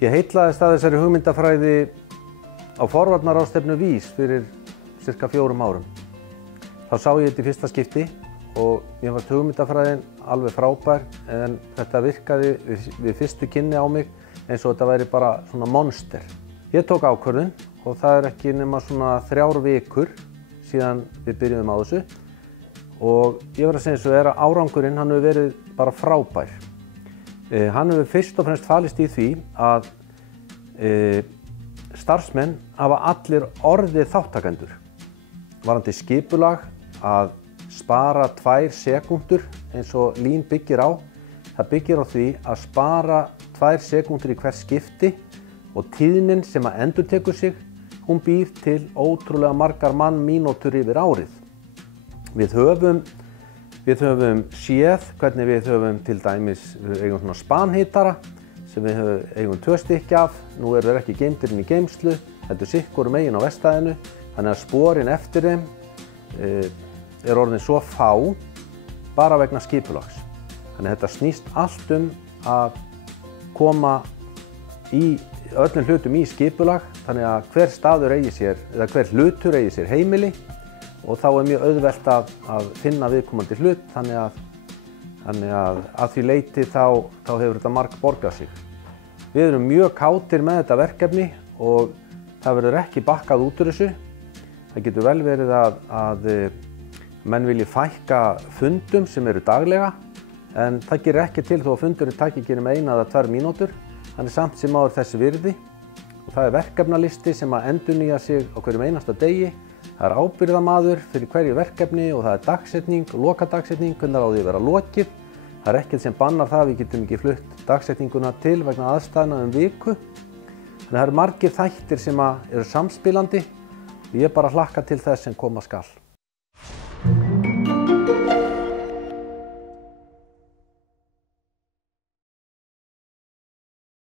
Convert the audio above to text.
Ég heitlaðist að þessari hugmyndafræði á forvarnaráðstefnu VÍS fyrir cirka 4 árum. Þá sá ég þetta í fyrsta skipti og mér fannst hugmyndafræðin alveg frábær, en þetta virkaði við fyrstu kynni á mig eins og þetta væri bara svona monster. Ég tók ákvörðun og það er ekki nema svona 3 vikur síðan við byrjuðum á þessu og ég verð að segja eins og að árangurinn hann hefur verið bara frábær. Hann hefur fyrst og fremst falist í því að starfsmenn hafa allir orðið þáttakendur. Varðandi skipulag að spara 2 sekúndur eins og Lean byggir á. Það byggir á því að spara 2 sekúndur í hvert skipti og tíðnin sem að endurtekur sig, hún býr til ótrúlega margar mannmínútur yfir árið. Við höfum séð hvernig við höfum til dæmis, við eigum svona spanhitara sem við eigum 2 stykki af. Nú eru þeir ekki geymdir inn í geymslu, heldur sikkur megin á verkstæðinu, þannig að sporin eftir þeim er orðin svo fá bara vegna skipulags. Þannig að þetta snýst allt að koma í öllum hlutum í skipulag, þannig að hver staður eigi sér, eða hver hlutur eigi sér heimili og þá er mjög auðvelt að finna viðkomandi hlut, þannig að því leyti þá hefur þetta margborgað sig. Við erum mjög kátir með þetta verkefni og það verður ekki bakkað út úr þessu. Það getur vel verið að menn vilji fækka fundum sem eru daglega, en það gerir ekki til þó að fundurinn taki ekki nema 1 eða 2 mínútur. Þannig samt sem áður þessi virði og það er verkefnalisti sem að endurnýja sig á hverjum einasta degi. Það er ábyrgðarmaður fyrir hverju verkefni og það er dagsetning og lokadagsetning, hvernig á því að vera lokið. Það er ekkert sem bannar það, við getum ekki flutt dagsetninguna til vegna aðstæðna viku. Þannig það eru margir þættir sem eru samspilandi og ég bara hlakka til þess sem koma skal.